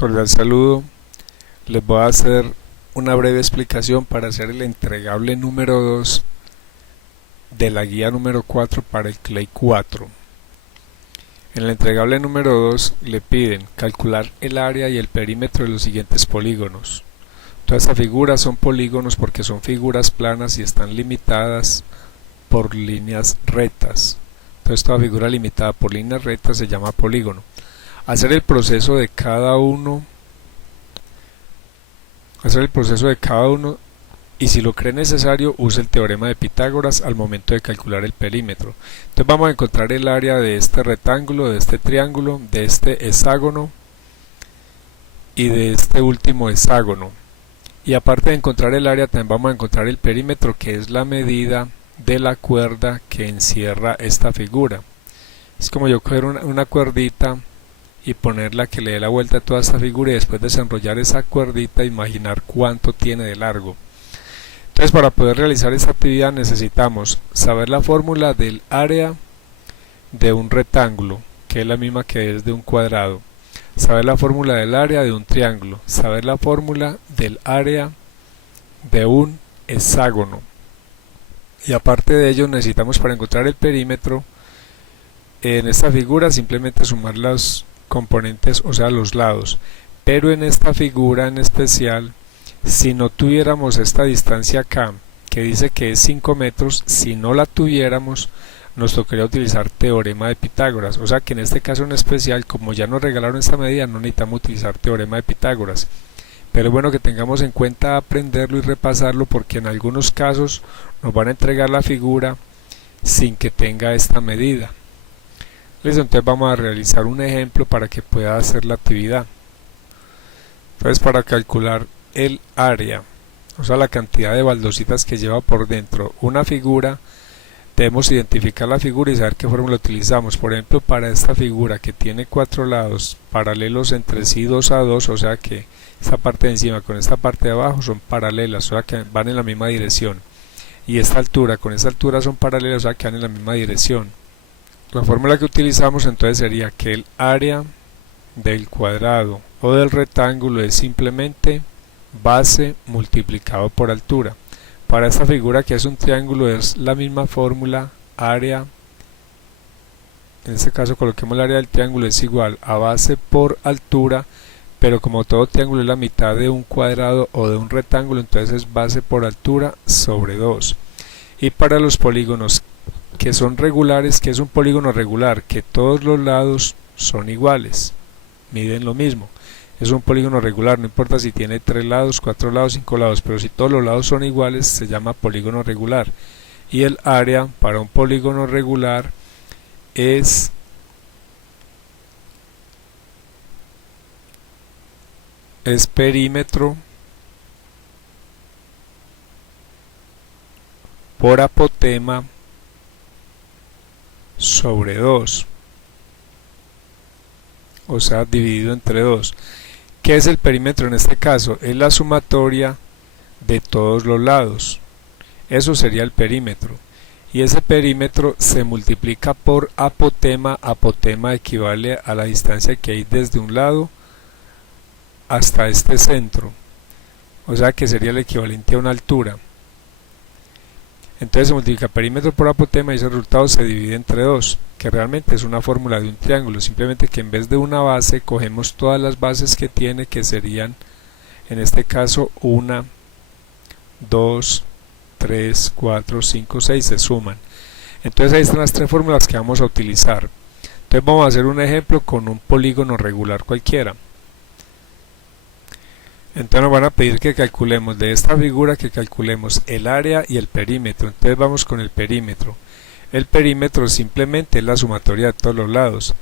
Cordial saludo. Les voy a hacer una breve explicación para hacer el entregable número 2 de la guía número 4 para el CLEI 4. En el entregable número 2 le piden calcular el área y el perímetro de los siguientes polígonos. Todas estas figuras son polígonos porque son figuras planas y están limitadas por líneas rectas. Entonces toda figura limitada por líneas rectas se llama polígono. Hacer el proceso de cada uno y si lo cree necesario use el teorema de Pitágoras al momento de calcular el perímetro. Entonces vamos a encontrar el área de este rectángulo, de este triángulo, de este hexágono y de este último hexágono. Y aparte de encontrar el área también vamos a encontrar el perímetro, que es la medida de la cuerda que encierra esta figura. Es como yo coger una cuerdita y ponerla que le dé la vuelta a toda esta figura y después desenrollar esa cuerdita, imaginar cuánto tiene de largo. Entonces, para poder realizar esta actividad necesitamos saber la fórmula del área de un rectángulo, que es la misma que es de un cuadrado, saber la fórmula del área de un triángulo, saber la fórmula del área de un hexágono, y aparte de ello necesitamos, para encontrar el perímetro en esta figura, simplemente sumar los componentes, o sea los lados. Pero en esta figura en especial, si no tuviéramos esta distancia acá que dice que es 5 metros, si no la tuviéramos nos tocaría utilizar teorema de Pitágoras. O sea que en este caso en especial, como ya nos regalaron esta medida, no necesitamos utilizar teorema de Pitágoras, pero es bueno que tengamos en cuenta aprenderlo y repasarlo, porque en algunos casos nos van a entregar la figura sin que tenga esta medida. Listo, entonces vamos a realizar un ejemplo para que pueda hacer la actividad. Entonces, para calcular el área, o sea la cantidad de baldositas que lleva por dentro una figura, debemos identificar la figura y saber qué fórmula utilizamos. Por ejemplo, para esta figura que tiene 4 lados paralelos entre sí 2 a 2, o sea que esta parte de encima con esta parte de abajo son paralelas, o sea que van en la misma dirección, y esta altura con esta altura son paralelas, o sea que van en la misma dirección. La fórmula que utilizamos entonces sería que el área del cuadrado o del rectángulo es simplemente base multiplicado por altura. Para esta figura que es un triángulo es la misma fórmula, área, en este caso coloquemos el área del triángulo es igual a base por altura, pero como todo triángulo es la mitad de un cuadrado o de un rectángulo, entonces es base por altura sobre 2. Y para los polígonos que son regulares, que es un polígono regular, que todos los lados son iguales, miden lo mismo, es un polígono regular, no importa si tiene 3 lados, 4 lados, 5 lados, pero si todos los lados son iguales se llama polígono regular. Y el área para un polígono regular es perímetro por apotema sobre 2, o sea dividido entre 2. ¿Qué es el perímetro en este caso? Es la sumatoria de todos los lados, eso sería el perímetro, y ese perímetro se multiplica por apotema. Apotema equivale a la distancia que hay desde un lado hasta este centro, o sea que sería el equivalente a una altura. Entonces se multiplica perímetro por apotema y ese resultado se divide entre 2, que realmente es una fórmula de un triángulo, simplemente que en vez de una base cogemos todas las bases que tiene, que serían en este caso 1, 2, 3, 4, 5, 6, se suman. Entonces ahí están las 3 fórmulas que vamos a utilizar. Entonces vamos a hacer un ejemplo con un polígono regular cualquiera. Entonces nos van a pedir que calculemos de esta figura, que calculemos el área y el perímetro. Entonces vamos con el perímetro. El perímetro simplemente es la sumatoria de todos los lados.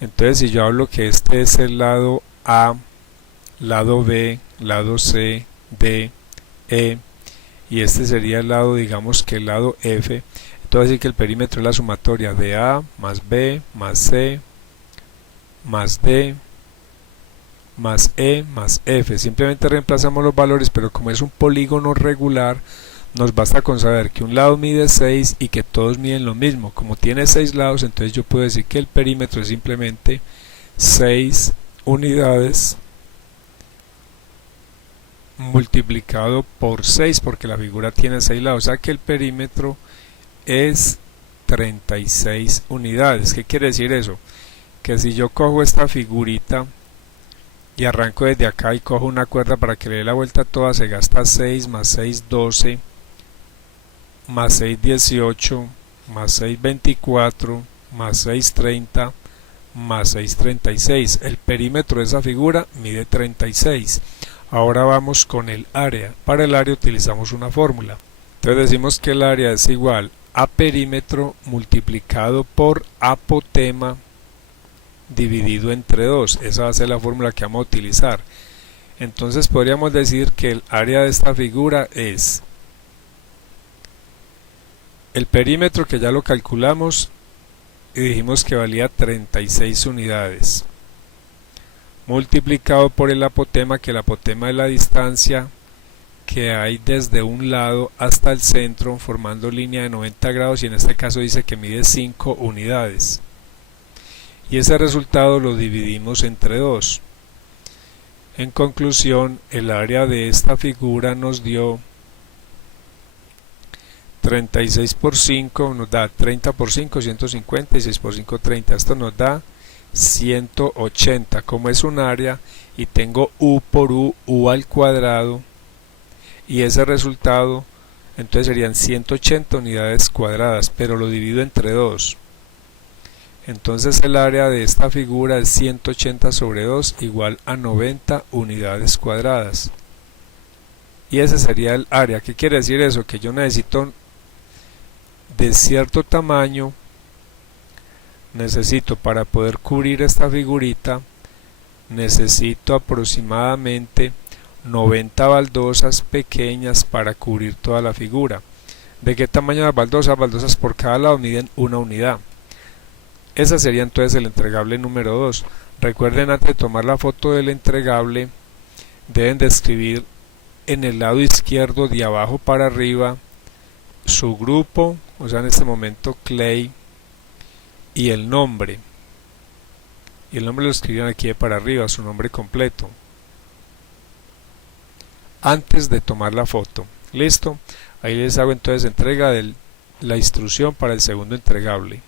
Entonces si yo hablo que este es el lado A, lado B, lado C, D, E, y este sería el lado, digamos que el lado F, entonces decir que el perímetro es la sumatoria de A más B más C más D más E más F. Simplemente reemplazamos los valores, pero como es un polígono regular nos basta con saber que un lado mide 6 y que todos miden lo mismo. Como tiene 6 lados, entonces yo puedo decir que el perímetro es simplemente 6 unidades multiplicado por 6 porque la figura tiene 6 lados, o sea que el perímetro es 36 unidades. ¿Qué quiere decir eso? Que si yo cojo esta figurita y arranco desde acá y cojo una cuerda para que le dé la vuelta toda, se gasta 6 más 6 12 más 6 18 más 6 24 más 6 30 más 6 36. El perímetro de esa figura mide 36. Ahora vamos con el área. Para el área utilizamos una fórmula. Entonces decimos que el área es igual a perímetro multiplicado por apotema dividido entre 2. Esa va a ser la fórmula que vamos a utilizar. Entonces podríamos decir que el área de esta figura es el perímetro, que ya lo calculamos y dijimos que valía 36 unidades, multiplicado por el apotema, que el apotema es la distancia que hay desde un lado hasta el centro formando línea de 90 grados, y en este caso dice que mide 5 unidades, y ese resultado lo dividimos entre 2. En conclusión, el área de esta figura nos dio 36 por 5 nos da 30 por 5, 150, y 6 por 5, 30. Esto nos da 180. Como es un área y tengo u por u al cuadrado, y ese resultado entonces serían 180 unidades cuadradas, pero lo divido entre 2. Entonces el área de esta figura es 180 sobre 2 igual a 90 unidades cuadradas. Y ese sería el área. ¿Qué quiere decir eso? Que yo necesito de cierto tamaño, para poder cubrir esta figurita, necesito aproximadamente 90 baldosas pequeñas para cubrir toda la figura. ¿De qué tamaño las baldosas? Baldosas por cada lado miden una unidad. Esa sería entonces el entregable número 2. Recuerden, antes de tomar la foto del entregable, deben de escribir en el lado izquierdo de abajo para arriba su grupo, o sea en este momento Clay, y el nombre. Y el nombre lo escriben aquí de para arriba, su nombre completo, antes de tomar la foto. Listo, ahí les hago entonces entrega de la instrucción para el segundo entregable.